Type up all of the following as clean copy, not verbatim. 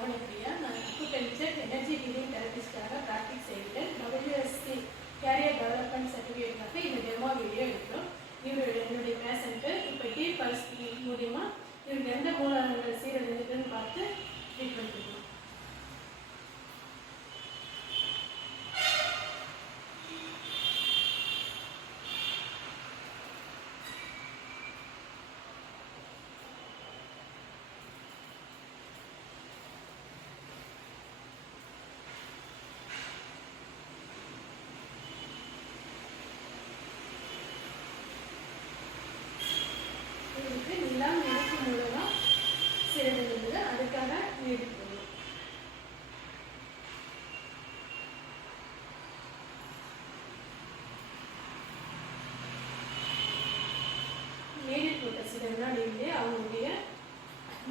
மோகனப்பிரியா. நான் acupuncture energy healing தெரபிஸ்டாக practice செய்கிறேன். WSC carrier development சர்டிஃபிகேட்காக இந்த டெமோ வீடியோ எடுக்கிறோம். இவர் என்னுடைய பேஷண்ட்டு இப்போ டீப் பல்ஸ் மூலிமா இவருக்கு எந்த மூலங்கள் சீரழிஞ்சுன்னு பார்த்து ட்ரீட்மெண்ட் கொடுக்கணும். நிலம் நெருப்பு மூலமாக சிறந்தது, அதுக்காக நீடிப்பு நீடிப்பு போட்ட சில வினாடியிலே அவங்களுடைய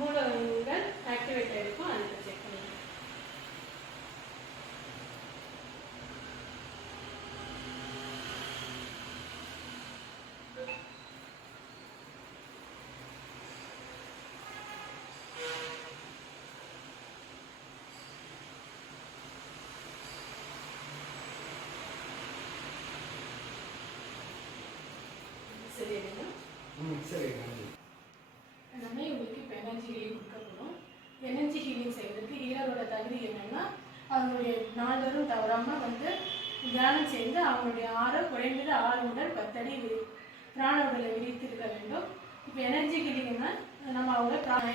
மூலங்கள் ஆக்டிவேட் ஆகிருக்கும். அதுக்கு செக் பண்ணுங்க. எல்லாமே உங்களுக்கு இப்போ எனர்ஜி ஹீலிங் கொடுக்கப்படும். எனர்ஜி ஹீலிங் செய்வதற்கு ஈரோட தகுதி என்னென்னா, அவங்களுடைய நாள்தோறும் தவறாமல் தியானம் செய்து அவங்களுடைய குறைந்தது 6 முதல் 10 அடி பிராண உடலை விரித்திருக்க வேண்டும். இப்போ எனர்ஜி ஹீலிங்னா நம்ம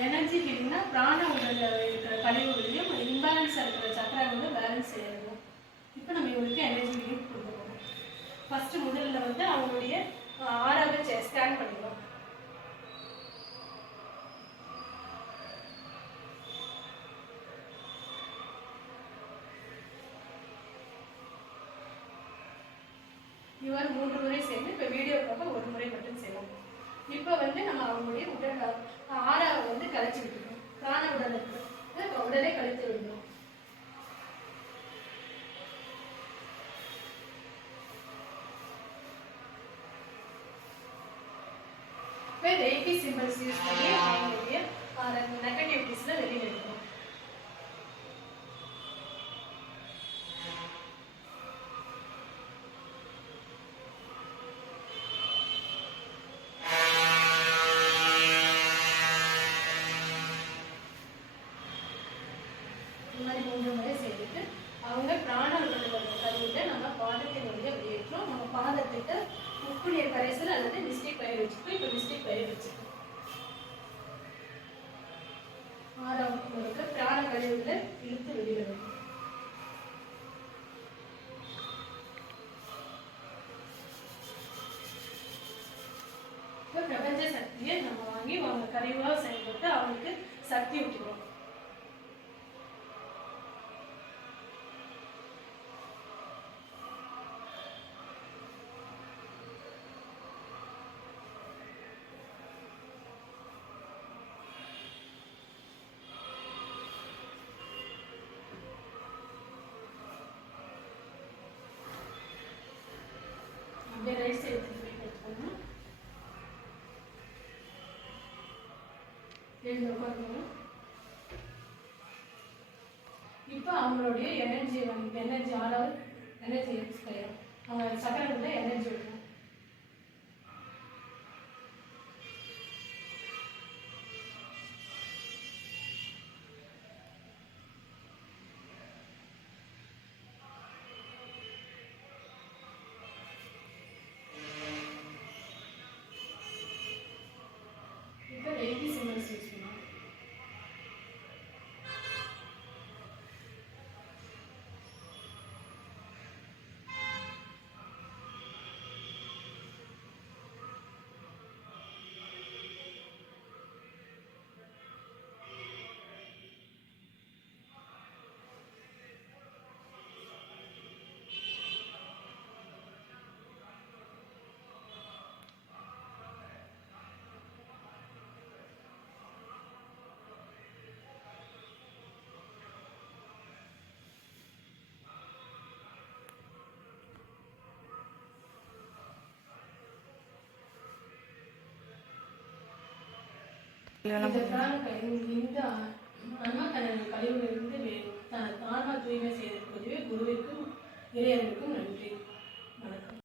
எனர்ஜி ஹீலிங்னா பிராண உடலில் இருக்கிற கழிவுகளையும் இம்பேலன்ஸாக இருக்கிற சக்கரங்களை பேலன்ஸ் செய்யணும். இப்போ நம்ம இவங்களுக்கு எனர்ஜி ஹீலிங் கொடுக்கணும். ஃபஸ்ட்டு முதல்ல அவங்களுடைய 6வது ஸ்கேன் பண்ணிடுவோம். இவர் 3 முறை செய்யணும். இப்போ வீடியோக்காக 1 முறை மட்டும் செய்வோம். இப்போ நம்ம அவங்களுடைய உடல் 6வது கழிச்சு விட்டுருக்கோம். பிராண உடல் இருக்கு, உடலை கழித்து விடணும். இப்போ ரெய்கி சிம்பிள்ஸ் யூஸ் பண்ணி அவங்களுடைய நெகட்டிவிட்டிஸ்ல வெளியில் எடுக்கணும். இந்த மாதிரி 3 முறை செய்துட்டு அவங்க பிராண உடலோட கருவில நம்ம பாதத்தின் வழியா வெளியேற்றோம். நம்ம பாதத்திட்ட உப்பு நீர் கரைசல் அல்லது மிஸ்டேக் பயிர் வச்சுக்கோ. இப்போ மிஸ்டேக் பயிர் வச்சுக்கோ. 6வது முறைக்கு பிராண கழிவுகளை இழுத்து வெளியிடணும். இப்போ பிரபஞ்ச சக்தியை நம்ம வாங்கி அவங்க கழிவாக செயல்பட்டு அவங்களுக்கு சக்தி விட்டுருவோம். ரைட் சைடு எடுத்துக்கணும். இப்போ அவங்களுடைய எனர்ஜி 6வது எனர்ஜி எக்ஸ்பயர். அவங்க சக்கரத்துல எனர்ஜி விடணும். ரெய்கி சிம்பிள்ஸ் யூஸ் பண்ணுவோம். இந்த தனது கழிவுகளிலிருந்து தனது ஆன்மா தூய்மை செய்ததற்குரிய குருவிற்கும் இறையர்களுக்கும்